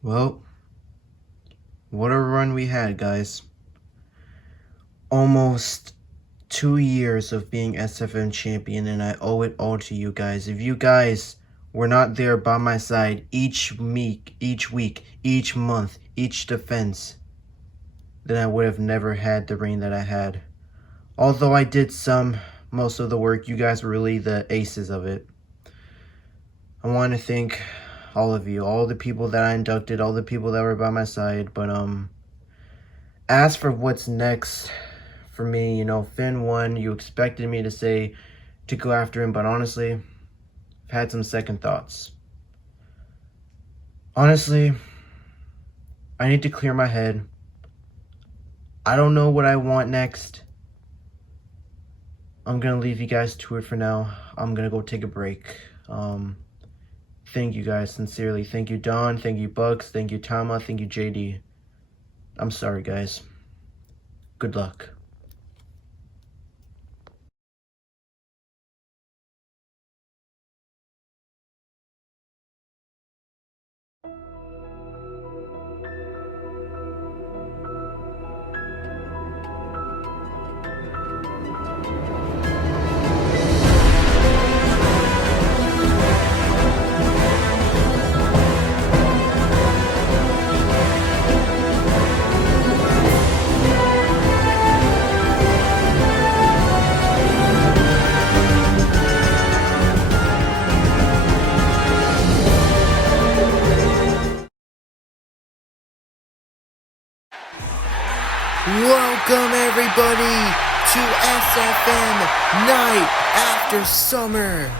Well, what a run we had, guys. Almost 2 years of being SFM champion, and I owe it all to you guys. If you guys were not there by my side each week, each month, each defense, then I would have never had the reign that I had. Although I did most of the work, you guys were really the aces of it. I want to thank all of you, all the people that I inducted, all the people that were by my side. But as for what's next for me, Finn won. You expected me to go after him, but honestly, I've had some second thoughts. Honestly, I need to clear my head. I don't know what I want next. I'm gonna leave you guys to it for now. I'm gonna go take a break. Thank you guys, sincerely. Thank you, Don. Thank you, Bucks. Thank you, Tama. Thank you, JD. I'm sorry, guys. Good luck. Welcome everybody to SFM Night After Summer,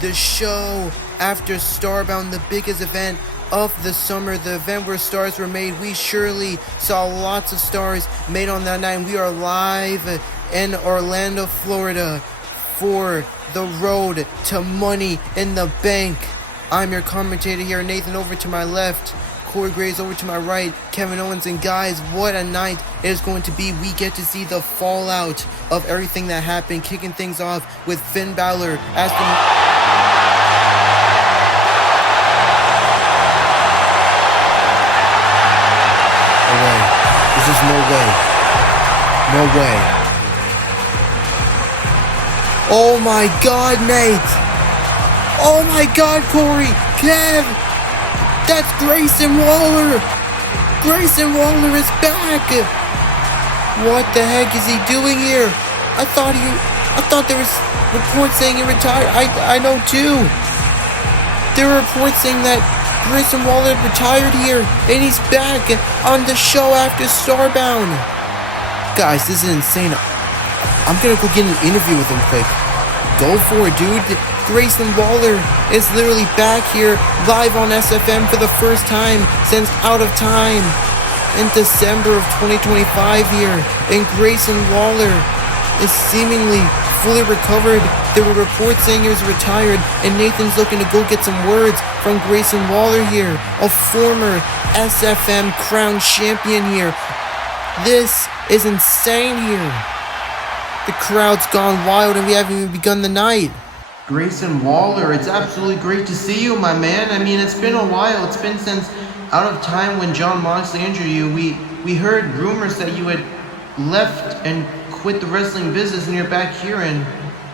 the show after Starbound, the biggest event of the summer, the event where stars were made. We surely saw lots of stars made on that night. We are live in Orlando, Florida for the road to Money in the Bank. I'm your commentator here, Nathan over to my left, Corey Graves over to my right, Kevin Owens, and guys, what a night it is going to be. We get to see the fallout of everything that happened, kicking things off with Finn Balor as the... No way. This is no way. No way. Oh my god, Nate! Oh my god, Corey! Kev! That's Grayson Waller! Grayson Waller is back! What the heck is he doing here? I thought there was reports saying he retired. I know too. There were reports saying that Grayson Waller retired here and he's back on the show after Starbound. Guys, this is insane. I'm gonna go get an interview with him quick. Go for it, dude. Grayson Waller is literally back here live on SFM for the first time since Out of Time in December of 2025 here. And Grayson Waller is seemingly fully recovered. There were reports saying he was retired, and Nathan's looking to go get some words from Grayson Waller here, a former SFM crown champion here. This is insane here. The crowd's gone wild and we haven't even begun the night. Grayson Waller, it's absolutely great to see you, my man. I mean, it's been a while. It's been since Out of Time when Jon Moxley injured you. We heard rumors that you had left and quit the wrestling business and you're back here. And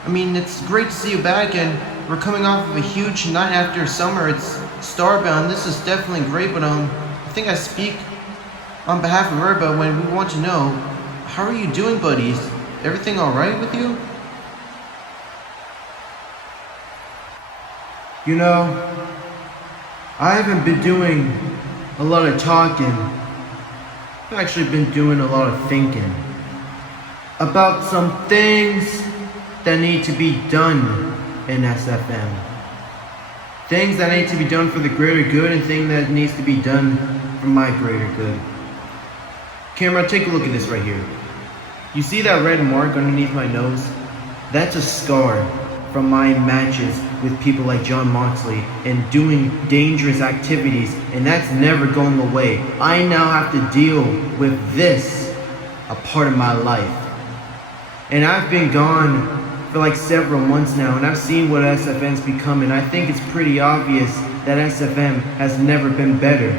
I mean, it's great to see you back. And we're coming off of a huge night after summer. It's Starbound. This is definitely great. But I think I speak on behalf of everybody when we want to know, how are you doing, buddies? Everything all right with you? I haven't been doing a lot of talking. I've actually been doing a lot of thinking about some things that need to be done in SFM. Things that need to be done for the greater good and things that needs to be done for my greater good. Camera, take a look at this right here. You see that red mark underneath my nose? That's a scar from my matches with people like Jon Moxley and doing dangerous activities, and that's never going away. I now have to deal with this, a part of my life. And I've been gone for like several months now, and I've seen what SFM's become, and I think it's pretty obvious that SFM has never been better.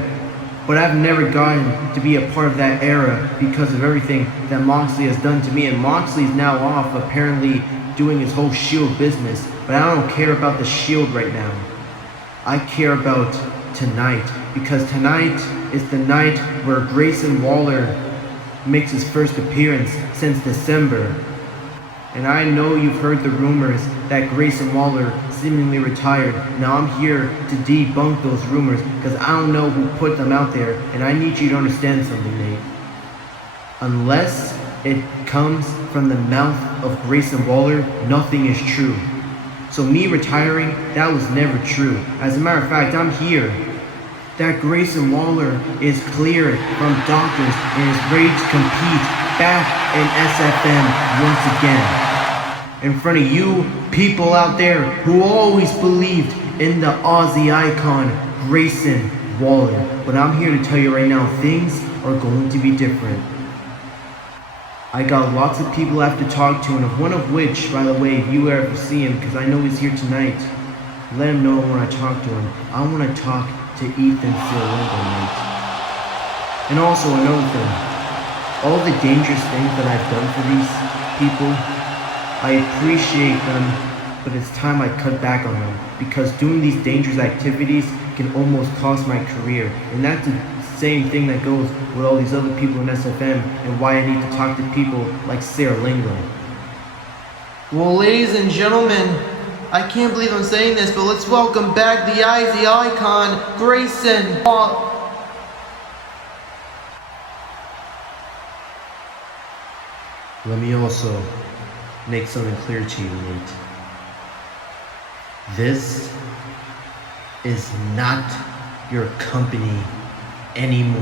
but I've never gotten to be a part of that era because of everything that Moxley has done to me. And Moxley's now off apparently doing his whole Shield business, but I don't care about the Shield right now. I care about tonight, because tonight is the night where Grayson Waller makes his first appearance since December. And I know you've heard the rumors that Grayson Waller seemingly retired. Now I'm here to debunk those rumors because I don't know who put them out there, and I need you to understand something, Nate. Unless it comes from the mouth of Grayson Waller, nothing is true. So me retiring, that was never true. As a matter of fact, I'm here. That Grayson Waller is cleared from doctors and is ready to compete back in SFM once again. In front of you people out there who always believed in the Aussie icon, Grayson Waller. But I'm here to tell you right now, things are going to be different. I got lots of people I have to talk to, and one of which, by the way, if you ever see him, because I know he's here tonight, let him know when I talk to him. I want to talk to Ethan SERLINGO, mate. And also another thing, all the dangerous things that I've done for these people, I appreciate them, but it's time I cut back on them, because doing these dangerous activities can almost cost my career. And that's the same thing that goes with all these other people in SFM, and why I need to talk to people like SERLINGO. Well, ladies and gentlemen, I can't believe I'm saying this, but let's welcome back the Aussie icon, Grayson Waller. Let me also make something clear to you, Nate. This is not your company anymore.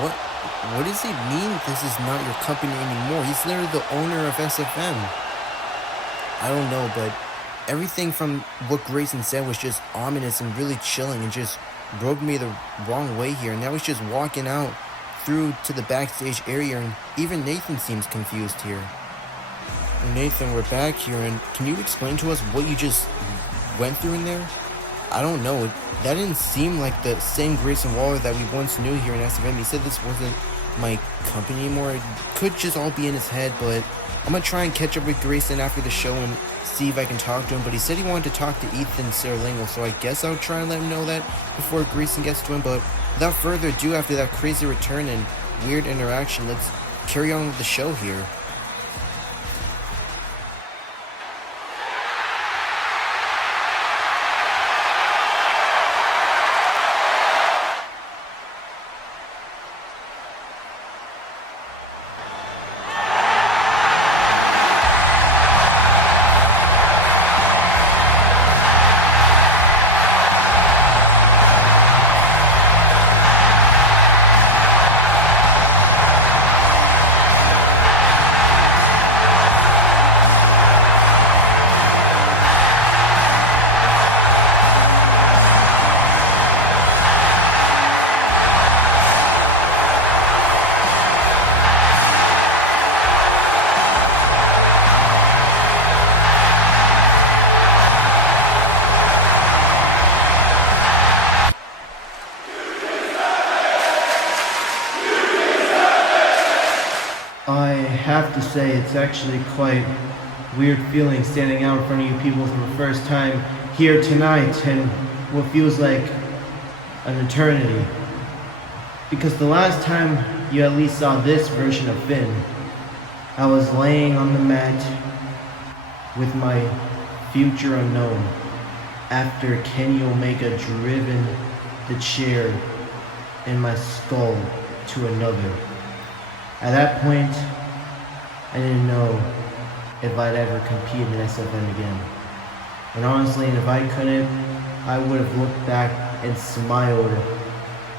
What does it mean this is not your company anymore? He's literally the owner of SFM. I don't know, but everything from what Grayson said was just ominous and really chilling and just rubbed me the wrong way here. And now he's just walking out through to the backstage area, and even Nathan seems confused here. Nathan, we're back here, and can you explain to us what you just went through in there? I don't know. That didn't seem like the same Grayson Waller that we once knew here in SFM. He said this wasn't my company anymore. It could just all be in his head, but I'm going to try and catch up with Grayson after the show and see if I can talk to him. But he said he wanted to talk to Ethan SERLINGO, so I guess I'll try and let him know that before Grayson gets to him. But without further ado, after that crazy return and weird interaction, let's carry on with the show here. I have to say, it's actually quite weird feeling standing out in front of you people for the first time here tonight and what feels like an eternity. Because the last time you at least saw this version of Finn, I was laying on the mat with my future unknown after Kenny Omega driven the chair in my skull to another. At that point, I didn't know if I'd ever compete in SFM again. And honestly, if I couldn't, I would have looked back and smiled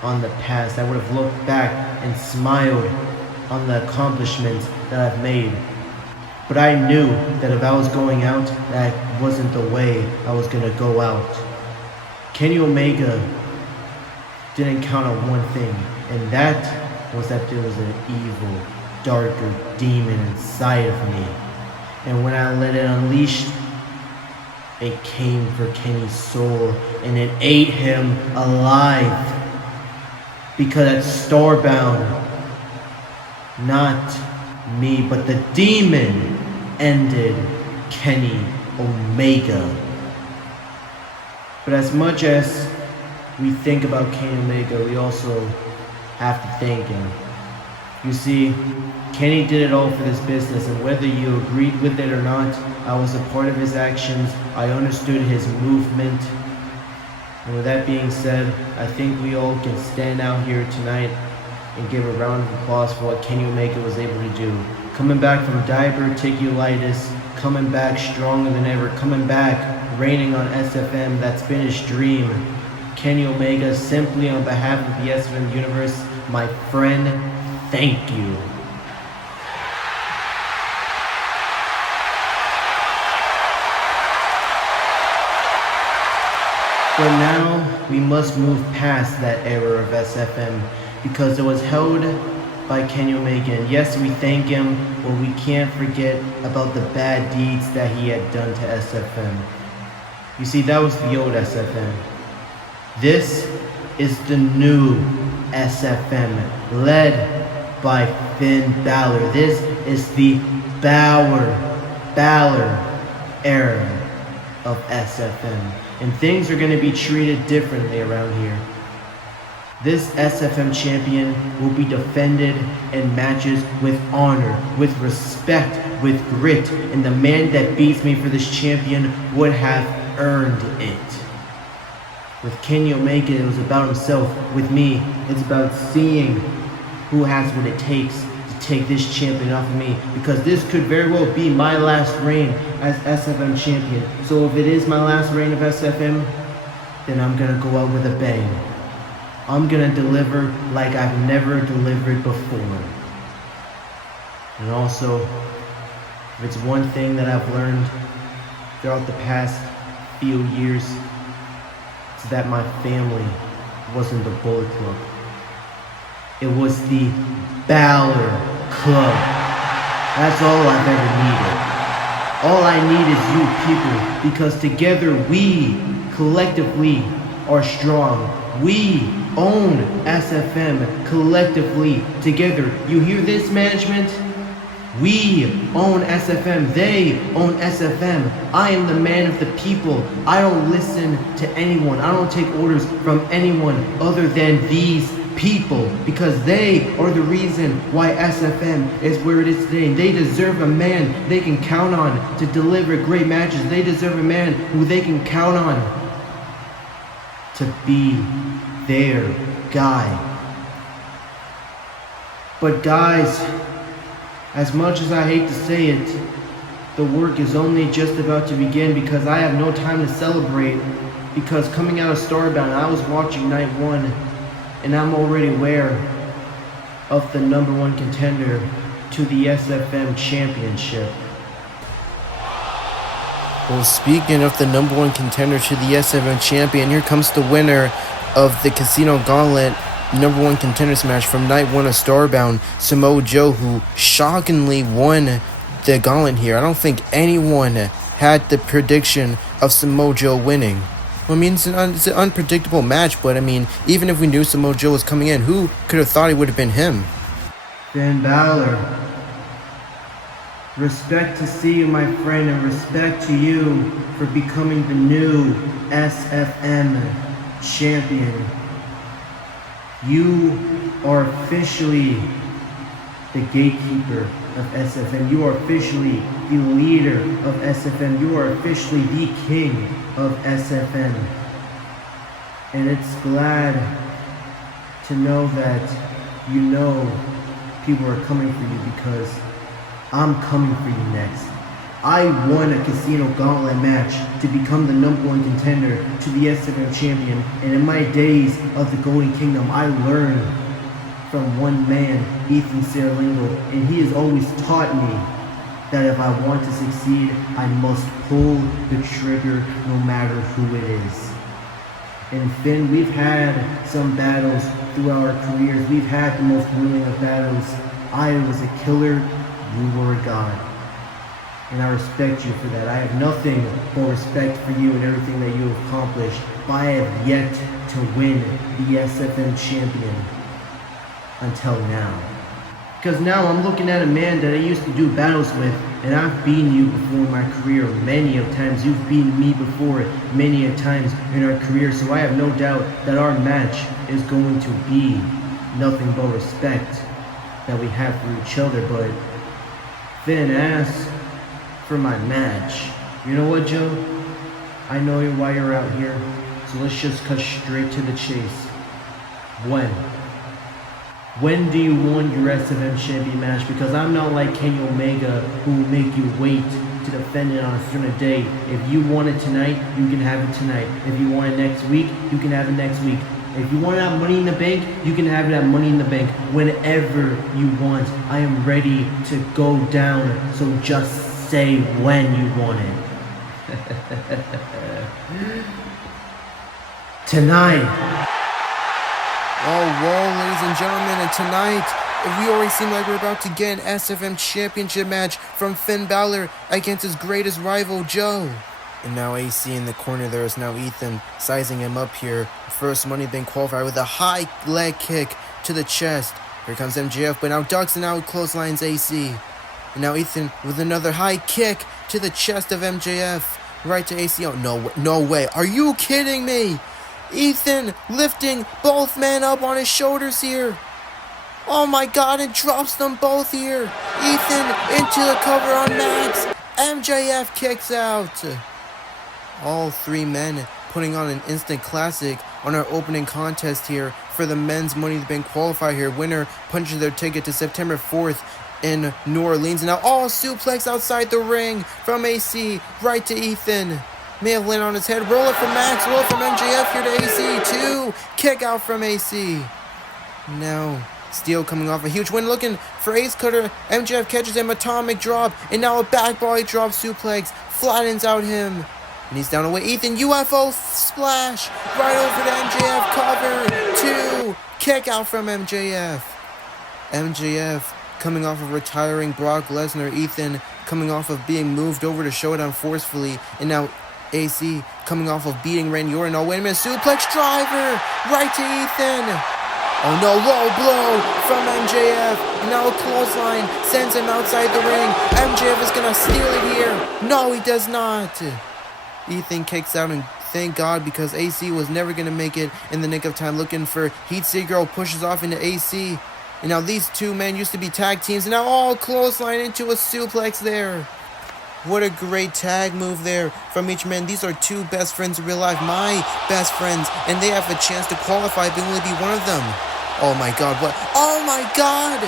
on the past. I would have looked back and smiled on the accomplishments that I've made. But I knew that if I was going out, that wasn't the way I was gonna go out. Kenny Omega didn't count on one thing, and that was that there was an evil, darker demon inside of me. And when I let it unleash, It came for Kenny's soul, and it ate him alive. Because at Starbound, not me, but the demon ended Kenny Omega. But as much as we think about Kenny Omega, we also have to thank him. You see, Kenny did it all for this business, and whether you agreed with it or not, I was a part of his actions. I understood his movement. And with that being said, I think we all can stand out here tonight and give a round of applause for what Kenny Omega was able to do. Coming back from diverticulitis, coming back stronger than ever, coming back reigning on SFM, that's been his dream. Kenny Omega, simply on behalf of the SFM universe, my friend, thank you. But now, we must move past that era of SFM, because it was held by Kenny Omega. And yes, we thank him, but we can't forget about the bad deeds that he had done to SFM. You see, that was the old SFM. This is the new SFM, led by Finn Balor. This is the Balor era of SFM. And things are going to be treated differently around here. This SFM champion will be defended in matches with honor, with respect, with grit. And the man that beats me for this champion would have earned it. With Kenny Omega, it was about himself. With me, it's about seeing who has what it takes to take this champion off of me. Because this could very well be my last reign as SFM champion. So if it is my last reign of SFM, then I'm gonna go out with a bang. I'm gonna deliver like I've never delivered before. And also, if it's one thing that I've learned throughout the past few years, it's that my family wasn't the Bullet Club. It was the Balor Club. That's all I've ever needed. All I need is you people, because together we collectively are strong. We own SFM collectively together. You hear this, management? We own SFM. They own SFM. I am the man of the people. I don't listen to anyone. I don't take orders from anyone other than these people, because they are the reason why SFM is where it is today. They deserve a man they can count on to deliver great matches. They deserve a man who they can count on to be their guy. But guys, as much as I hate to say it, the work is only just about to begin, because I have no time to celebrate. Because coming out of Starbound, I was watching night one, and I'm already aware of the #1 contender to the SFM championship. Well, speaking of the #1 contender to the SFM champion, here comes the winner of the Casino Gauntlet #1 contenders match from night one of Starbound, Samoa Joe, who shockingly won the gauntlet here. I don't think anyone had the prediction of Samoa Joe winning. Well, I mean, it's an unpredictable match, but I mean, even if we knew Samoa Joe was coming in, who could have thought it would have been him? Finn Balor, respect to see you, my friend, and respect to you for becoming the new SFM champion. You are officially the gatekeeper of SFM. You are officially the leader of SFM. You are officially the king of SFM. And it's glad to know that you know people are coming for you, because I'm coming for you next. I won a Casino Gauntlet match to become the #1 contender to the SFM champion, and in my days of the Golden Kingdom, I learned from one man, Ethan SERLINGO, and he has always taught me that if I want to succeed, I must pull the trigger no matter who it is. And Finn, we've had some battles throughout our careers. We've had the most grueling of battles. I was a killer, you were a god. and I respect you for that. I have nothing but respect for you and everything that you have accomplished, but I have yet to win the SFM champion until now. Because now I'm looking at a man that I used to do battles with, and I've beaten you before in my career many of times. You've beaten me before many a times in our career, so I have no doubt that our match is going to be nothing but respect that we have for each other. But then ask for my match. You know what, Joe? I know why you're out here, so let's just cut straight to the chase. When do you want your SFM champion match? Because I'm not like Kenny Omega, who will make you wait to defend it on a certain day. If you want it tonight, you can have it tonight. If you want it next week, you can have it next week. If you want it at Money in the Bank, you can have it at Money in the Bank whenever you want. I am ready to go down, so just say when you want it. Tonight. Oh, whoa, ladies and gentlemen, and tonight, we already seem like we're about to get an SFM championship match from Finn Balor against his greatest rival, Joe. And now AC in the corner, there is now Ethan sizing him up here. First Money Bank qualifier with a high leg kick to the chest. Here comes MJF, but now ducks and now clotheslines AC. And now Ethan with another high kick to the chest of MJF. Right to AC. Oh, no way. Are you kidding me? Ethan lifting both men up on his shoulders here. Oh my god, it drops them both here. Ethan into the cover on Max. MJF kicks out. All three men putting on an instant classic on our opening contest here for the men's Money in the Bank qualifier here. Winner punches their ticket to September 4th in New Orleans. And now all suplex outside the ring from AC right to Ethan. May have landed on his head. Roll it from Max. Roll it from MJF here to AC. 2. Kick out from AC. Now Steele coming off a huge win. Looking for Ace Cutter. MJF catches him. Atomic drop. And now a back body drop suplex. Flattens out him. And he's down away. Ethan UFO splash. Right over to MJF. Cover. 2. Kick out from MJF. MJF coming off of retiring Brock Lesnar. Ethan coming off of being moved over to Showdown forcefully. And now AC coming off of beating Randy Orton. Oh, wait a minute. Suplex driver. Right to Ethan. Oh, no. Low blow from MJF. And now a clothesline sends him outside the ring. MJF is going to steal it here. No, he does not. Ethan kicks out, and thank God, because AC was never going to make it in the nick of time. Looking for Heat Seeker, pushes off into AC. And now these two men used to be tag teams. And now all clothesline into a suplex there. What a great tag move there from each man. These are two best friends in real life, my best friends, and they have a chance to qualify, but only be one of them. Oh my god, what? Oh my god!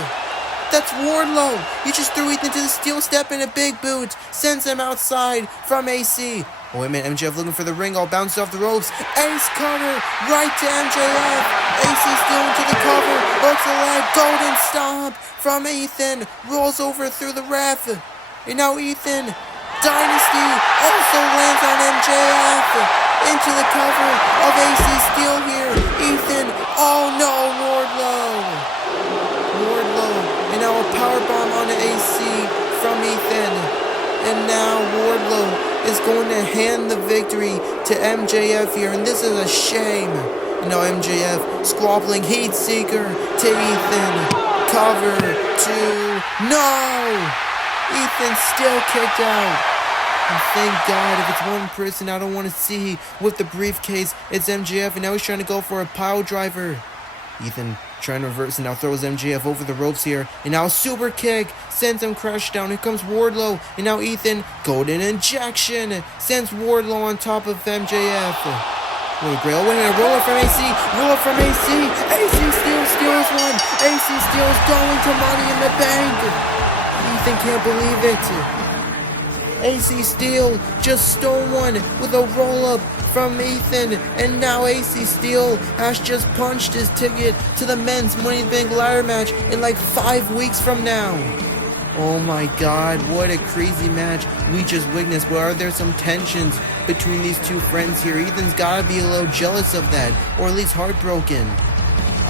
That's Wardlow! He just threw Ethan to the steel step in a big boot, sends him outside from AC. Oh wait a minute, MJF looking for the ring, all bounced off the ropes. Ace Cutter, right to MJF. AC still into the cover, hooks the leg, golden stomp from Ethan, rolls over through the ref. And now Ethan, Dynasty, also lands on MJF. Into the cover of AC Steel here. Ethan, oh no, Wardlow. And now a powerbomb onto AC from Ethan. And now Wardlow is going to hand the victory to MJF here. And this is a shame. And now MJF squabbling Heat Seeker to Ethan. Cover 2. No! Ethan still kicked out. And thank God, if it's one person I don't want to see with the briefcase, it's MJF. And now he's trying to go for a pile driver. Ethan trying to reverse and now throws MJF over the ropes here. And now super kick sends him crash down. Here comes Wardlow. And now Ethan, golden injection, sends Wardlow on top of MJF. What a great roller from AC. Roller from AC. AC steals one. AC steals going to Money in the Bank. Ethan can't believe it. AC Steel just stole one with a roll-up from Ethan. And now AC Steel has just punched his ticket to the men's Money in the Bank ladder match in like 5 weeks from now. Oh my god, what a crazy match we just witnessed. But are there some tensions between these two friends here? Ethan's gotta be a little jealous of that, or at least heartbroken.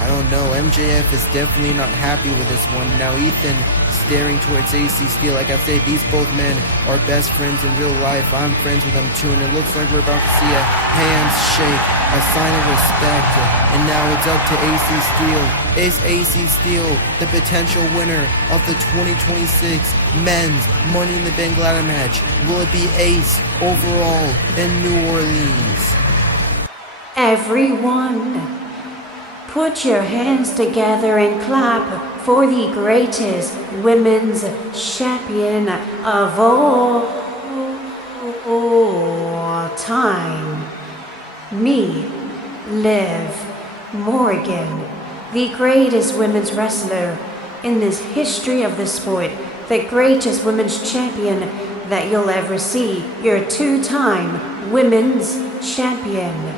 I don't know. MJF is definitely not happy with this one. Now Ethan staring towards AC Steel. Like I said, these both men are best friends in real life. I'm friends with them too, and it looks like we're about to see a handshake, a sign of respect. And now it's up to AC Steel. Is AC Steel the potential winner of the 2026 Men's Money in the Bank ladder match? Will it be Ace overall in New Orleans? Everyone, put your hands together and clap for the greatest women's champion of all time. Me, Liv Morgan, the greatest women's wrestler in this history of the sport, the greatest women's champion that you'll ever see, your two-time women's champion.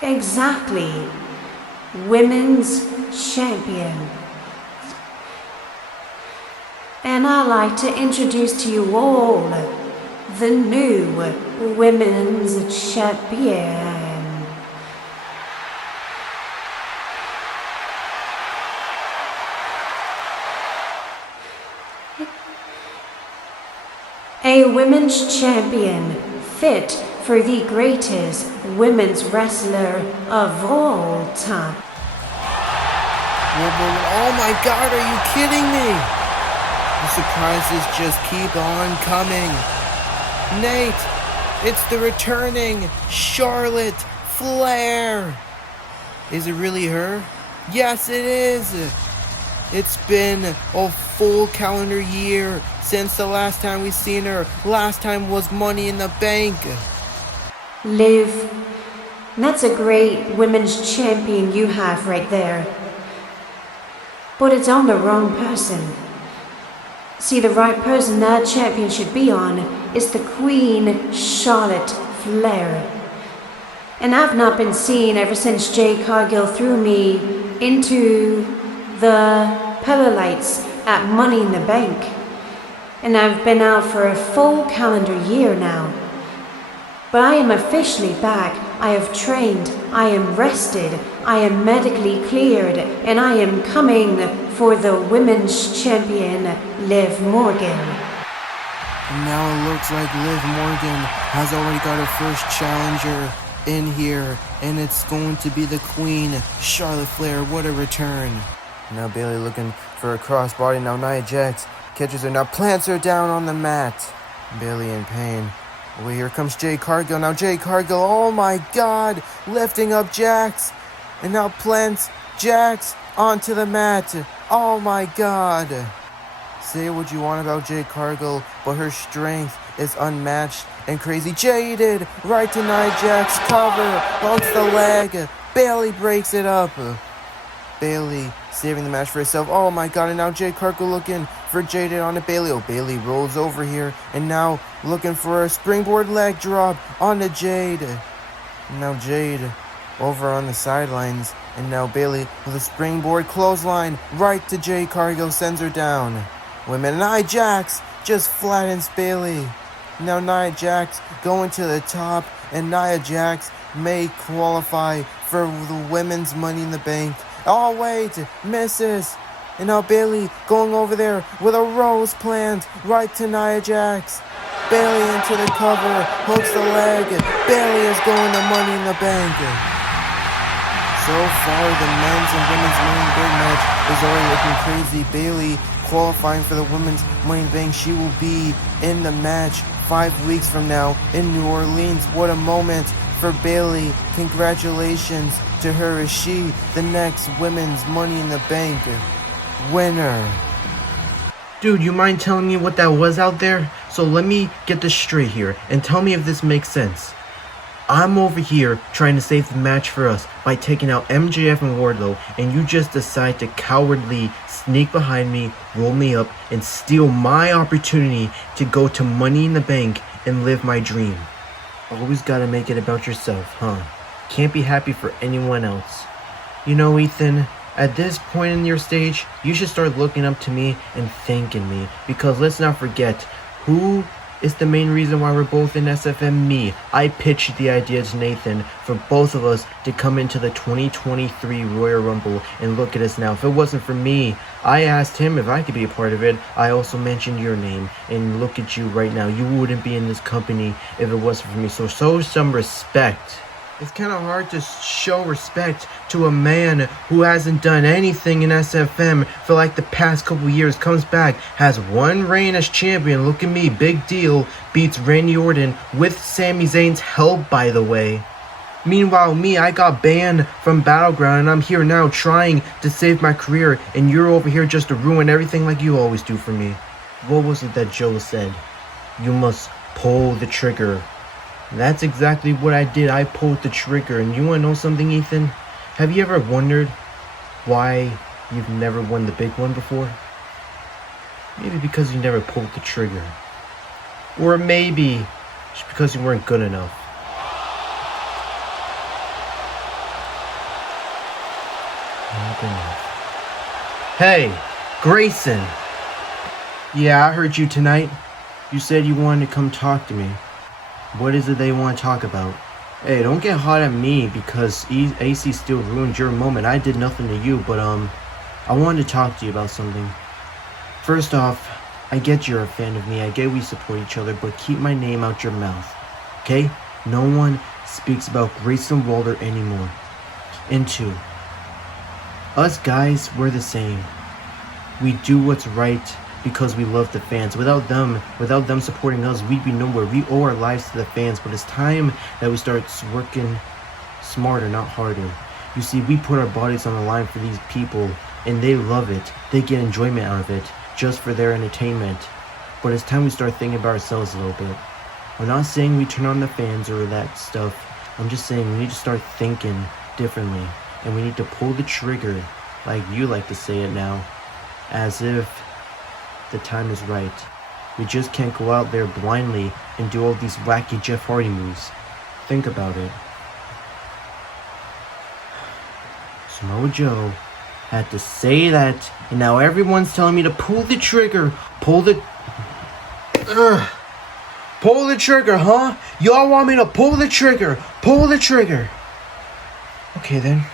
Exactly. Women's champion. And I'd like to introduce to you all the new women's champion. A women's champion fit for the greatest women's wrestler of all time. Oh my God, are you kidding me? The surprises just keep on coming. Nate, it's the returning Charlotte Flair. Is it really her? Yes, it is. It's been a full calendar year since the last time we seen her. Last time was Money in the Bank. Liv, that's a great women's champion you have right there. But it's on the wrong person. See, the right person that champion should be on is the Queen Charlotte Flair. And I've not been seen ever since Jade Cargill threw me into the pillar lights at Money in the Bank. And I've been out for a full calendar year now. But I am officially back. I have trained, I am rested, I am medically cleared, and I am coming for the women's champion, Liv Morgan. And now it looks like Liv Morgan has already got her first challenger in here, and it's going to be the Queen, Charlotte Flair. What a return. Now Bayley looking for a crossbody. Now Nia Jax catches her, now plants her down on the mat. Bayley in pain. Well, here comes Jade Cargill. Now Jade Cargill, oh my God, lifting up Jax. And now plants Jax onto the mat. Oh my God. Say what you want about Jade Cargill, but her strength is unmatched and crazy. Jaded right to Nia Jax, cover, hooks the leg. Bayley breaks it up. Bayley saving the match for herself. Oh my God, and now Jade Cargill looking for Jaded on the Bayley. Oh, Bayley rolls over here, and now looking for a springboard leg drop onto Jade. And now Jade over on the sidelines, and now Bayley with a springboard clothesline right to Jade Cargill, sends her down. Women, Nia Jax just flattens Bayley. Now Nia Jax going to the top, and Nia Jax may qualify for the women's Money in the Bank. Oh wait, misses. And now Bayley going over there with a rose plant right to Nia Jax. Bayley into the cover, hooks the leg. Bayley is going to Money in the Bank. So far, the men's and women's Money in the Bank match is already looking crazy. Bayley qualifying for the women's Money in the Bank. She will be in the match 5 weeks from now in New Orleans. What a moment for Bayley. Congratulations to her. Is she the next women's Money in the Bank winner? Dude, you mind telling me what that was out there? So let me get this straight here and tell me if this makes sense. I'm over here trying to save the match for us by taking out MJF and Wardlow, and you just decide to cowardly sneak behind me, roll me up, and steal my opportunity to go to Money in the Bank and live my dream. Always gotta make it about yourself, huh? Can't be happy for anyone else. You know, Ethan, at this point in your stage, you should start looking up to me and thanking me, because let's not forget, who It's the main reason why we're both in SFM. Me, I pitched the idea to Nathan for both of us to come into the 2023 Royal Rumble, and look at us now. If it wasn't for me, I asked him if I could be a part of it. I also mentioned your name, and look at you right now. You wouldn't be in this company if it wasn't for me. So show some respect. It's kind of hard to show respect to a man who hasn't done anything in SFM for like the past couple years. Comes back, has one reign as champion. Look at me, big deal. Beats Randy Orton with Sami Zayn's help, by the way. Meanwhile, me, I got banned from Battleground, and I'm here now trying to save my career, and you're over here just to ruin everything like you always do for me. What was it that Joe said? You must pull the trigger. That's exactly what I did. I pulled the trigger. And you want to know something, Ethan? Have you ever wondered why you've never won the big one before? Maybe because you never pulled the trigger. Or maybe just because you weren't good enough. Not good enough. Hey, Grayson. Yeah, I heard you tonight. You said you wanted to come talk to me. What is it they want to talk about? Hey, don't get hot at me because AC still ruined your moment. I did nothing to you, but I wanted to talk to you about something. First off, I get you're a fan of me. I get we support each other, but keep my name out your mouth. Okay? No one speaks about Grayson Waller anymore. And two, us guys, we're the same. We do what's right because we love the fans. Without them supporting us, we'd be nowhere. We owe our lives to the fans, but it's time that we start working smarter, not harder. You see, we put our bodies on the line for these people, and they love it. They get enjoyment out of it, just for their entertainment. But it's time we start thinking about ourselves a little bit. I'm not saying we turn on the fans or that stuff. I'm just saying we need to start thinking differently, and we need to pull the trigger, like you like to say it now, as if the time is right. We just can't go out there blindly and do all these wacky Jeff Hardy moves. Think about it. Samoa Joe had to say that, and now everyone's telling me to pull the trigger. Pull the trigger, huh? Y'all want me to pull the trigger? Pull the trigger. Okay then.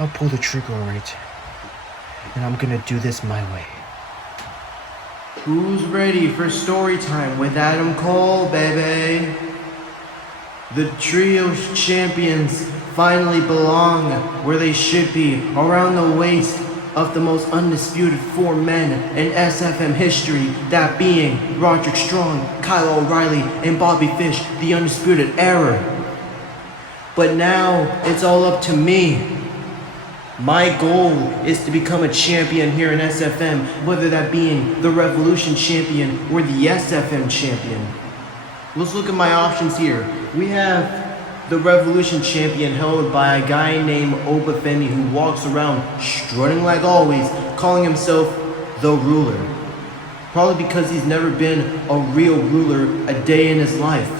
I'll pull the trigger, alright. And I'm gonna do this my way. Who's ready for story time with Adam Cole, baby? The trio champions finally belong where they should be, around the waist of the most undisputed four men in SFM history, that being Roderick Strong, Kyle O'Reilly, and Bobby Fish, the Undisputed Era. But now it's all up to me. My goal is to become a champion here in SFM, whether that being the Revolution champion or the SFM champion. Let's look at my options here. We have the Revolution champion held by a guy named Obafemi, who walks around strutting like always, calling himself the ruler. Probably because he's never been a real ruler a day in his life.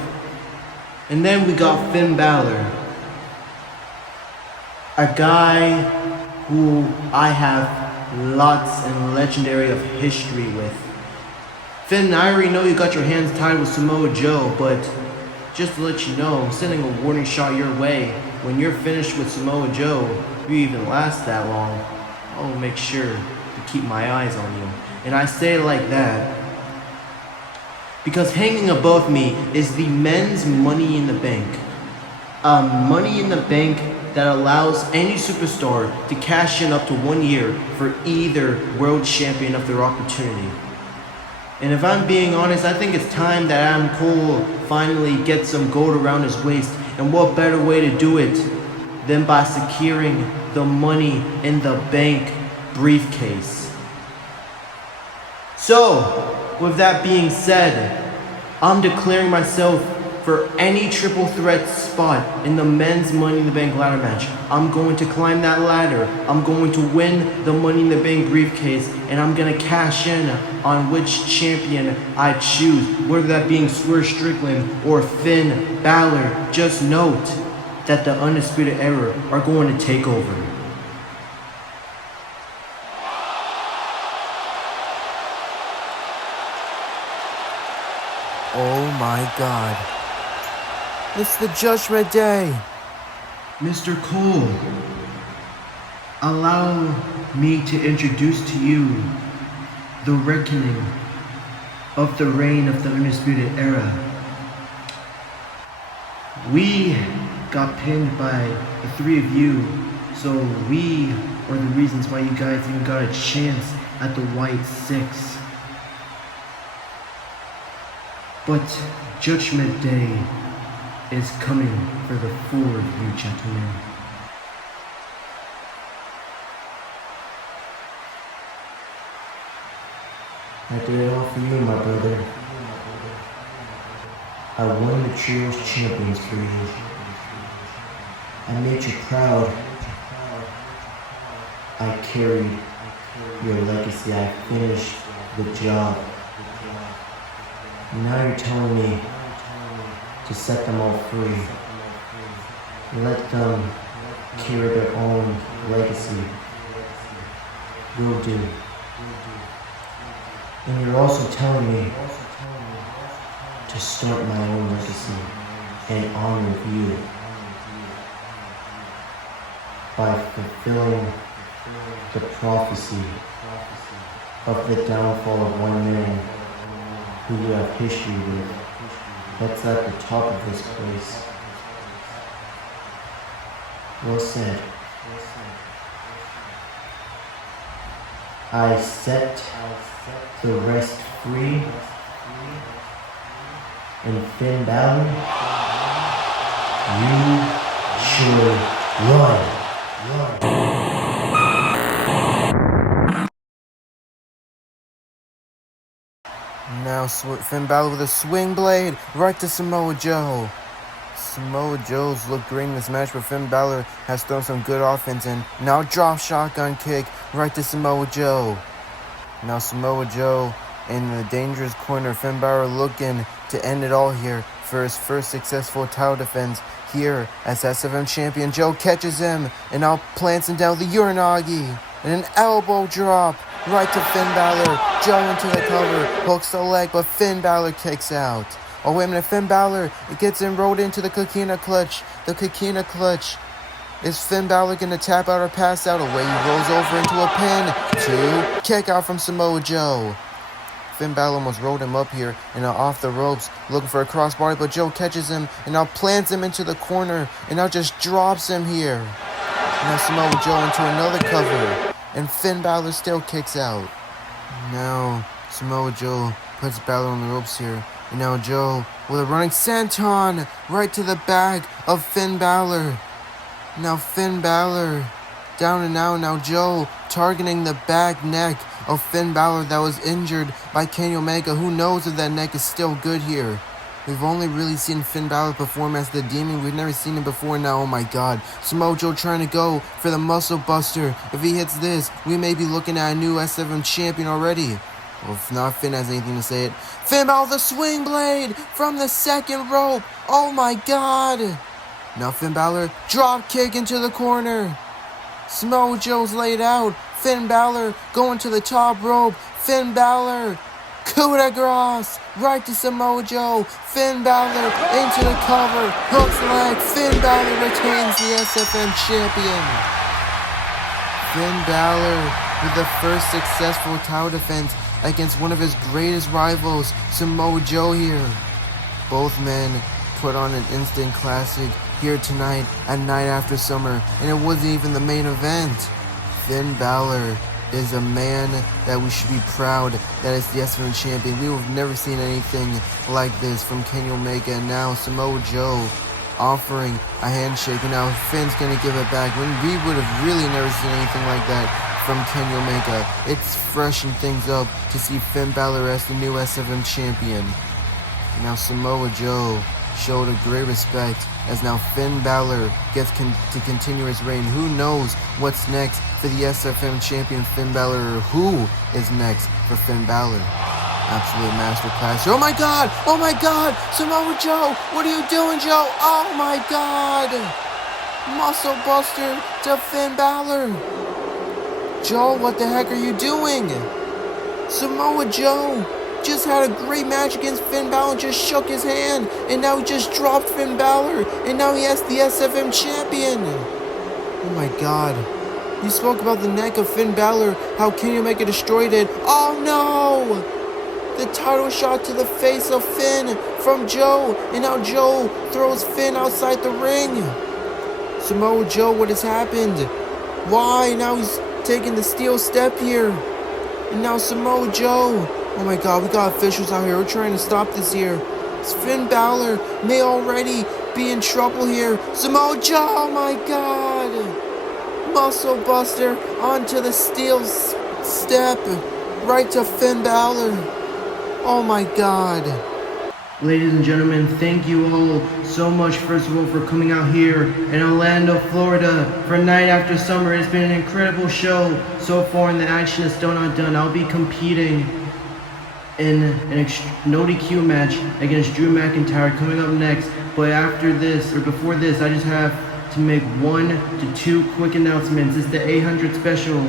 And then we got Finn Balor, a guy who I have lots and legendary of history with. Finn, I already know you got your hands tied with Samoa Joe, but just to let you know, I'm sending a warning shot your way. When you're finished with Samoa Joe, if you even last that long, I'll make sure to keep my eyes on you. And I say it like that because hanging above me is the men's Money in the Bank. Money in the Bank that allows any superstar to cash in up to 1 year for either world champion of their opportunity. And if I'm being honest, I think it's time that Adam Cole finally gets some gold around his waist. And what better way to do it than by securing the Money in the Bank briefcase. So, with that being said, I'm declaring myself for any triple threat spot in the men's Money in the Bank ladder match. I'm going to climb that ladder. I'm going to win the Money in the Bank briefcase, and I'm going to cash in on which champion I choose, whether that being Swerve Strickland or Finn Balor. Just note that the Undisputed Era are going to take over. God. It's the Judgment Day. Mr. Cole, allow me to introduce to you the reckoning of the reign of the Undisputed Era. We got pinned by the three of you, so we are the reasons why you guys even got a chance at the White Six. But Judgment Day is coming for the four of you gentlemen. I did it all for you, my brother. I won the Trios Champions for you. I made you proud. I carried your legacy. I finished the job. Now you're telling me to set them all free. Let them carry their own legacy. Will do. And you're also telling me to start my own legacy in honor of you by fulfilling the prophecy of the downfall of one man who you have history with. That's at the top of this place. Well said. I set the rest free, and Finn Balor, you should run. Now Finn Balor with a swing blade right to Samoa Joe. Samoa Joe's looked great in this match, but Finn Balor has thrown some good offense in. Now drop shotgun kick right to Samoa Joe. Now Samoa Joe in the dangerous corner. Finn Balor looking to end it all here for his first successful title defense here as SFM champion. Joe catches him and now plants him down with the Uranagi and an elbow drop right to Finn Balor. Joe into the cover, hooks the leg, but Finn Balor kicks out. Oh, wait a minute, Finn Balor, it gets him rolled into the Coquina clutch. The Coquina clutch. Is Finn Balor going to tap out or pass out? Away he rolls over into a pin. 2, kick out from Samoa Joe. Finn Balor almost rolled him up here and off the ropes, looking for a crossbody, but Joe catches him and now plants him into the corner and now just drops him here. Now Samoa Joe into another cover, and Finn Balor still kicks out. Now Samoa Joe puts Balor on the ropes here. And now Joe with a running senton right to the back of Finn Balor. Now Finn Balor down and out. Now Joe targeting the back neck of Finn Balor that was injured by Kenny Omega. Who knows if that neck is still good here. We've only really seen Finn Balor perform as the Demon. We've never seen him before now. Oh my god. Samoa Joe trying to go for the Muscle Buster. If he hits this, we may be looking at a new S7 champion already. Well, if not, Finn has anything to say it. Finn Balor the swing blade from the second rope. Oh my god. Now Finn Balor drop kick into the corner. Samoa Joe's laid out. Finn Balor going to the top rope. Finn Balor coup de grace right to Samoa Joe. Finn Balor into the cover. Hooks leg. Finn Balor retains the SFM champion. Finn Balor with the first successful title defense against one of his greatest rivals, Samoa Joe here. Both men put on an instant classic here tonight at Night After Summer, and it wasn't even the main event. Finn Balor is a man that we should be proud that is the SFM champion. We have never seen anything like this from Kenny Omega, and now Samoa Joe offering a handshake, and now Finn's gonna give it back when we would have really never seen anything like that from Kenny Omega. It's freshened things up to see Finn Balor as the new S7 champion. Now Samoa Joe showed a great respect as now Finn Balor gets to continue his reign. Who knows what's next for the SFM champion Finn Balor, or who is next for Finn Balor. Absolute masterclass. Oh my god! Oh my god! Samoa Joe! What are you doing, Joe? Oh my god! Muscle Buster to Finn Balor. Joe, what the heck are you doing? Samoa Joe just had a great match against Finn Balor, just shook his hand, and now he just dropped Finn Balor, and now he has the SFM champion. Oh my god. You spoke about the neck of Finn Balor, how Kenny Omega destroyed it. Oh no! The title shot to the face of Finn from Joe, and now Joe throws Finn outside the ring. Samoa Joe, what has happened? Why? Now he's taking the steel step here. And now Samoa Joe. Oh my god, we got officials out here. We're trying to stop this here. Finn Balor may already be in trouble here. Samoa Joe, oh my god. Muscle buster onto the steel step. Right to Finn Balor. Oh my god. Ladies and gentlemen, thank you all so much, first of all, for coming out here in Orlando, Florida for Night After Summer. It's been an incredible show so far, and the action is still not done. I'll be competing in an no DQ match against Drew McINTYRE coming up next. But after this, or before this, I just have to make 1 to 2 quick announcements. It's the 800 special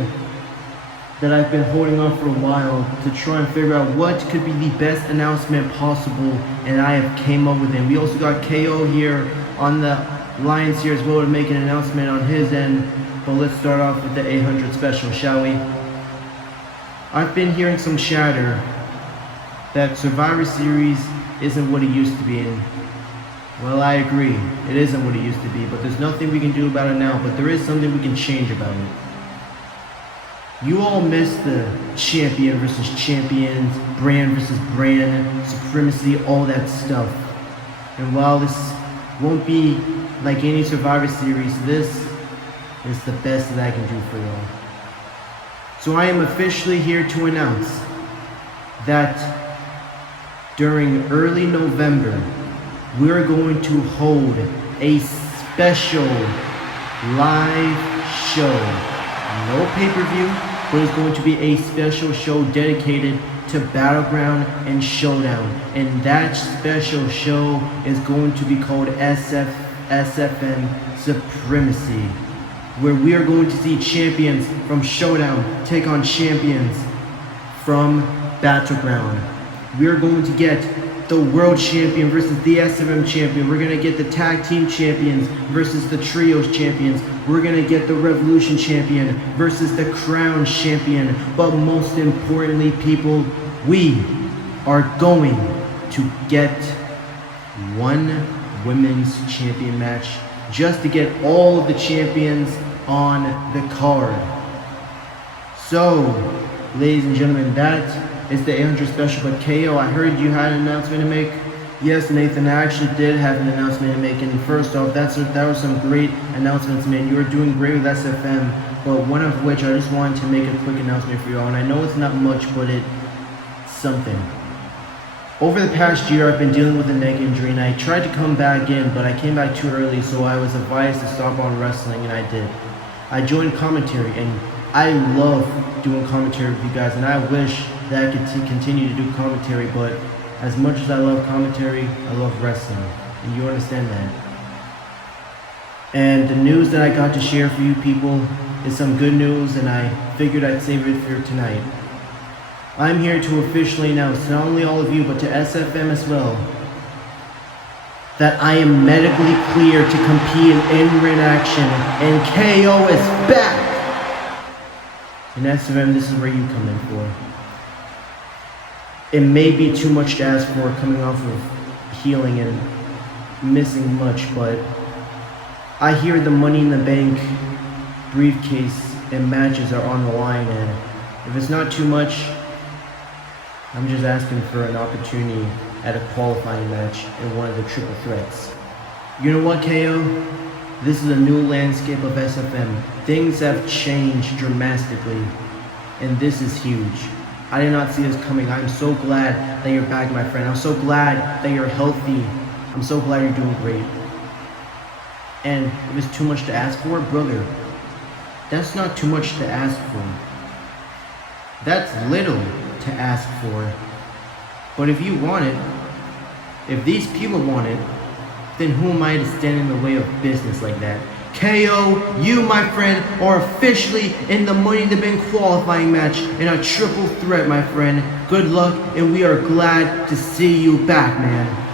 that I've been holding on for a while to try and figure out what could be the best announcement possible, and I have came up with it. We also got KO here on the lines here as well to make an announcement on his end, but let's start off with the 800 special, shall we? I've been hearing some chatter that Survivor Series isn't what it used to be, and well, I agree, it isn't what it used to be, but there's nothing we can do about it now, but there is something we can change about it. You all miss the champion versus champions, brand versus brand, supremacy, all that stuff. And while this won't be like any Survivor Series, this is the best that I can do for y'all. So I am officially here to announce that during early November, we're going to hold a special live show. No pay-per-view, but it's going to be a special show dedicated to Battleground and Showdown. And that special show is going to be called SFM Supremacy, where we are going to see champions from Showdown take on champions from Battleground. We are going to get the world champion versus the SFM champion. We're going to get the tag team champions versus the trios champions. We're going to get the Revolution champion versus the Crown champion. But most importantly, people, we are going to get one women's champion match just to get all of the champions on the card. So, ladies and gentlemen, that is the 800 special. But KO, I heard you had an announcement to make. Yes, Nathan, I actually did have an announcement to make. And first off, that was some great announcements, man. You were doing great with SFM, but one of which I just wanted to make a quick announcement for you all. And I know it's not much, but it's something. Over the past year, I've been dealing with a neck injury, and I tried to come back in, but I came back too early, so I was advised to stop on wrestling, and I did. I joined commentary, and I love doing commentary with you guys, and I wish that I could continue to do commentary, but as much as I love commentary, I love wrestling, and you understand that. And the news that I got to share for you people is some good news, and I figured I'd save it for tonight. I'm here to officially announce, not only all of you, but to SFM as well, that I am medically cleared to compete in ring action, and KO is back! And SFM, this is where you come in for. It may be too much to ask for coming off of healing and missing much, but I hear the Money in the Bank briefcase and matches are on the line, and if it's not too much, I'm just asking for an opportunity at a qualifying match in one of the triple threats. You know what, KO? This is a new landscape of SFM. Things have changed dramatically, and this is huge. I did not see this coming. I'm so glad that you're back, my friend. I'm so glad that you're healthy. I'm so glad you're doing great. And if it's too much to ask for, brother, that's not too much to ask for. That's little to ask for. But if you want it, if these people want it, then who am I to stand in the way of business like that? KO, you, my friend, are officially in the Money in the Bank qualifying match in a triple threat, my friend. Good luck, and we are glad to see you back, man.